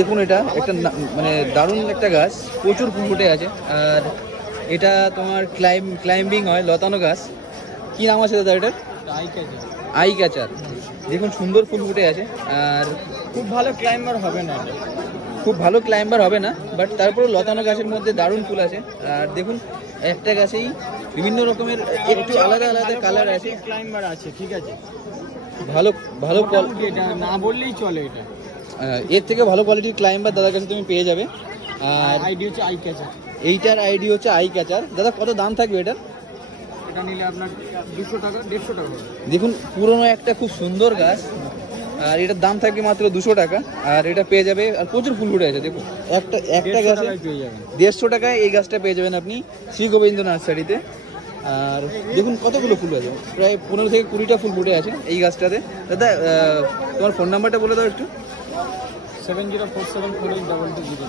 দেখুন এটা একটা মানে দারুণ একটা গাছ, প্রচুর ফুল ফুটে আছে। আর এটা তোমার ক্লাইম্বিং হয়, লতানো গাছ। কি নাম আছে দাদা এটার? I catcher. দেখুন সুন্দর ফুল ফুটে আছে। আর খুব ভালো ক্লাইম্বার হবে না, খুব ভালো ক্লাইম্বার হবে না, বাট তারপরে লতানো গাছের মধ্যে দারুণ ফুল আছে। আর দেখুন একটা গাছেই বিভিন্ন রকমের একটু আলাদা আলাদা কালার আছে, ক্লাইম্বার আছে। ঠিক আছে, ভালো ভালো এটা না বললেই চলে। এটা এর থেকে ভালো কোয়ালিটির ক্লাইম্বার দাদার কাছে তুমি পেয়ে যাবে। আর আইডি হচ্ছে আই ক্যাচার। এইটার আইডি হচ্ছে আই ক্যাচার। দাদা কত দাম থাকবে এটার? এটা নিলে আপনার 200 টাকা 150 টাকা। দেখুন পুরনো একটা খুব সুন্দর গাছ, আর এটার দাম থাকবে মাত্র 200 টাকা। আর এটা পেয়ে যাবে, আর প্রচুর ফুল ফুটে আছে। দেখুন একটা গাছে পেয়ে যাবেন 150 টাকায় এই গাছটা পেয়ে যাবেন আপনি শ্রী গোবিন্দ নার্সারিতে। আর দেখুন কতগুলো ফুল আছে, প্রায় 15 থেকে 20টা ফুল ফুটে আছে এই গাছটাতে। দাদা তোমার ফোন নাম্বারটা বলে দাও একটু। 7047482200।